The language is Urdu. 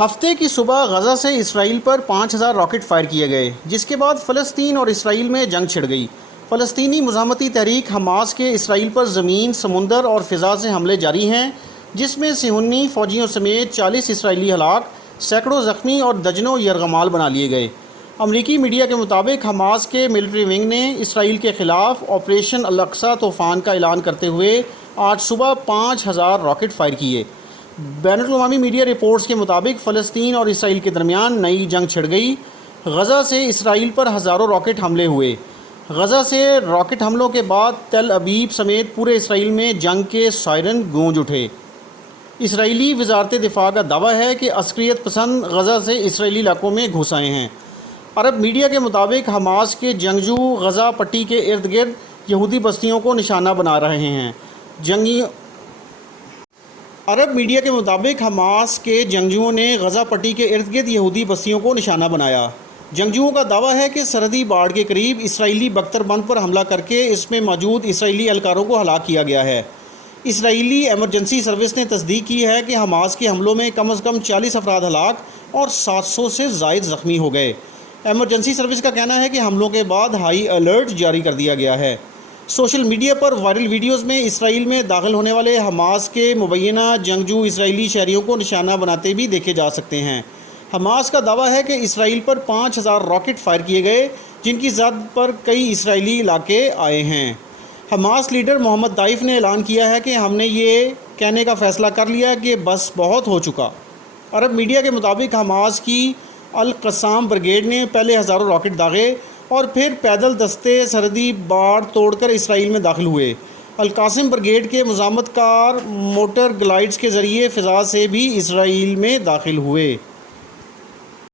ہفتے کی صبح غزہ سے اسرائیل پر 5000 راکٹ فائر کیے گئے، جس کے بعد فلسطین اور اسرائیل میں جنگ چھڑ گئی۔ فلسطینی مزاحمتی تحریک حماس کے اسرائیل پر زمین، سمندر اور فضا سے حملے جاری ہیں، جس میں صہیونی فوجیوں سمیت 40 اسرائیلی ہلاک، سینکڑوں زخمی اور درجنوں یرغمال بنا لیے گئے۔ امریکی میڈیا کے مطابق حماس کے ملٹری ونگ نے اسرائیل کے خلاف آپریشن الاقصی طوفان کا اعلان کرتے ہوئے آج صبح 5000 راکٹ فائر کیے۔ بین الاقوامی میڈیا رپورٹس کے مطابق فلسطین اور اسرائیل کے درمیان نئی جنگ چھڑ گئی۔ غزہ سے اسرائیل پر ہزاروں راکٹ حملے ہوئے۔ غزہ سے راکٹ حملوں کے بعد تل ابیب سمیت پورے اسرائیل میں جنگ کے سائرن گونج اٹھے۔ اسرائیلی وزارت دفاع کا دعویٰ ہے کہ عسکریت پسند غزہ سے اسرائیلی علاقوں میں گھس آئے ہیں۔ عرب میڈیا کے مطابق حماس کے جنگجو غزہ پٹی کے ارد گرد یہودی بستیوں کو نشانہ بنا رہے ہیں۔ عرب میڈیا کے مطابق حماس کے جنگجوؤں نے غزہ پٹی کے ارد گرد یہودی بستیوں کو نشانہ بنایا۔ جنگجوؤں کا دعویٰ ہے کہ سرحدی باڑ کے قریب اسرائیلی بختر بند پر حملہ کر کے اس میں موجود اسرائیلی اہلکاروں کو ہلاک کیا گیا ہے۔ اسرائیلی ایمرجنسی سروس نے تصدیق کی ہے کہ حماس کے حملوں میں کم از کم 40 افراد ہلاک اور 700 سے زائد زخمی ہو گئے۔ ایمرجنسی سروس کا کہنا ہے کہ حملوں کے بعد ہائی الرٹ جاری کر دیا گیا ہے۔ سوشل میڈیا پر وائرل ویڈیوز میں اسرائیل میں داخل ہونے والے حماس کے مبینہ جنگجو اسرائیلی شہریوں کو نشانہ بناتے بھی دیکھے جا سکتے ہیں۔ حماس کا دعویٰ ہے کہ اسرائیل پر 5000 راکٹ فائر کیے گئے، جن کی زد پر کئی اسرائیلی علاقے آئے ہیں۔ حماس لیڈر محمد دائف نے اعلان کیا ہے کہ ہم نے یہ کہنے کا فیصلہ کر لیا کہ بس بہت ہو چکا۔ عرب میڈیا کے مطابق حماس کی القسام بریگیڈ نے پہلے ہزاروں راکٹ داغے اور پھر پیدل دستے سرحدی باڑ توڑ کر اسرائیل میں داخل ہوئے۔ القاسم بریگیڈ کے مزاحمت کار موٹر گلائڈز کے ذریعے فضا سے بھی اسرائیل میں داخل ہوئے۔